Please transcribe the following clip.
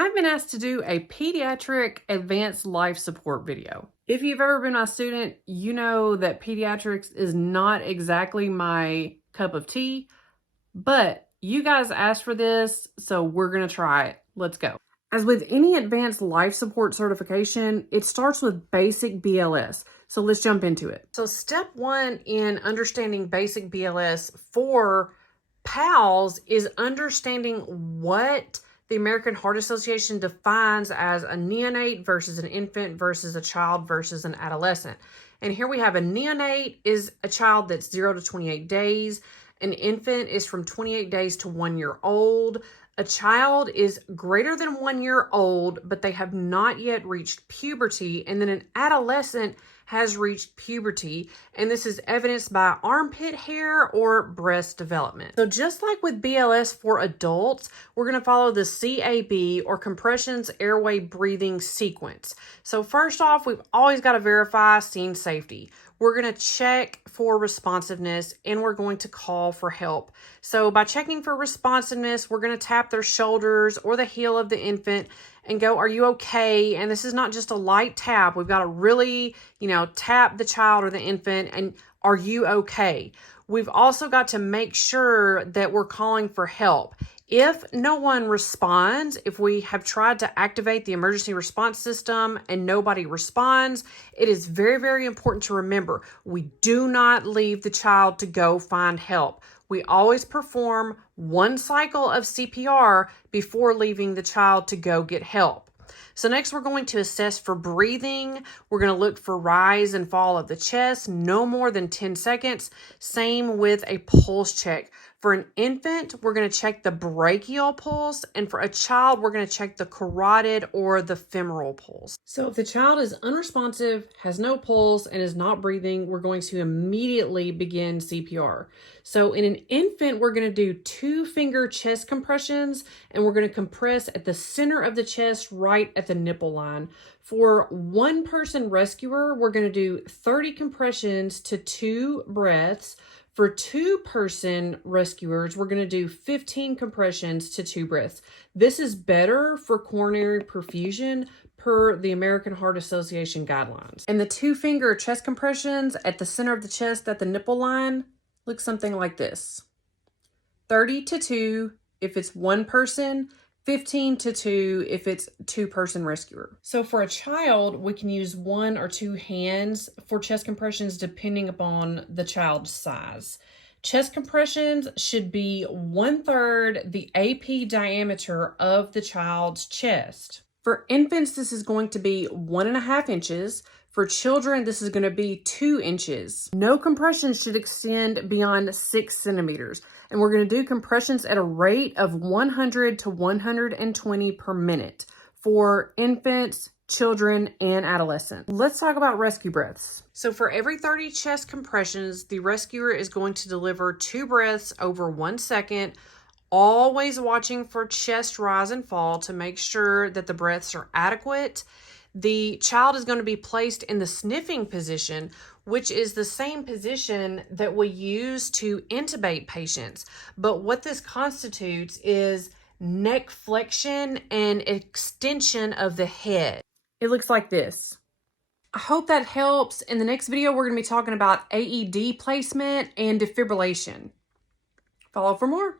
I've been asked to do a pediatric advanced life support video. If you've ever been my student, you know that pediatrics is not exactly my cup of tea, but you guys asked for this, so we're gonna try it. Let's go. As with any advanced life support certification, it starts with basic BLS. So let's jump into it. So step one in understanding basic BLS for PALS is understanding what the American Heart Association defines as a neonate versus an infant versus a child versus an adolescent. And here we have a neonate is a child that's 0 to 28 days. An infant is from 28 days to 1 year old. A child is greater than 1 year old, but they have not yet reached puberty. And then an adolescent has reached puberty, and this is evidenced by armpit hair or breast development. So just like with BLS for adults, we're going to follow the CAB or compressions airway breathing sequence. So first off, we've always got to verify scene safety. We're going to check for responsiveness and we're going to call for help. So by checking for responsiveness, we're going to tap their shoulders or the heel of the infant and go, "Are you okay?" And this is not just a light tap. We've got to really, tap the child or the infant and, "Are you okay?" We've also got to make sure that we're calling for help. If no one responds, if we have tried to activate the emergency response system and nobody responds, it is very, very important to remember, we do not leave the child to go find help. We always perform one cycle of CPR before leaving the child to go get help. So next we're going to assess for breathing. We're going to look for rise and fall of the chest, no more than 10 seconds. Same with a pulse check. For an infant, we're going to check the brachial pulse, and for a child, we're going to check the carotid or the femoral pulse. So if the child is unresponsive, has no pulse, and is not breathing, we're going to immediately begin CPR. So in an infant, we're going to do 2-finger chest compressions, and we're going to compress at the center of the chest, right at the nipple line. For one-person rescuer, we're going to do 30 compressions to 2 breaths. For 2-person rescuers, we're going to do 15 compressions to 2 breaths. This is better for coronary perfusion per the American Heart Association guidelines. And the 2-finger chest compressions at the center of the chest at the nipple line look something like this. 30 to 2 if it's one person, 15 to 2 if it's 2-person rescuer. So for a child, we can use 1 or 2 hands for chest compressions depending upon the child's size. Chest compressions should be 1/3 the AP diameter of the child's chest. For infants, this is going to be 1.5 inches. For children, this is going to be 2 inches. No compression should extend beyond 6 centimeters. And we're going to do compressions at a rate of 100 to 120 per minute for infants, children, and adolescents. Let's talk about rescue breaths. So for every 30 chest compressions, the rescuer is going to deliver 2 breaths over 1 second, always watching for chest rise and fall to make sure that the breaths are adequate. The child is going to be placed in the sniffing position, which is the same position that we use to intubate patients. But what this constitutes is neck flexion and extension of the head. It looks like this. I hope that helps. In the next video, we're going to be talking about AED placement and defibrillation. Follow for more.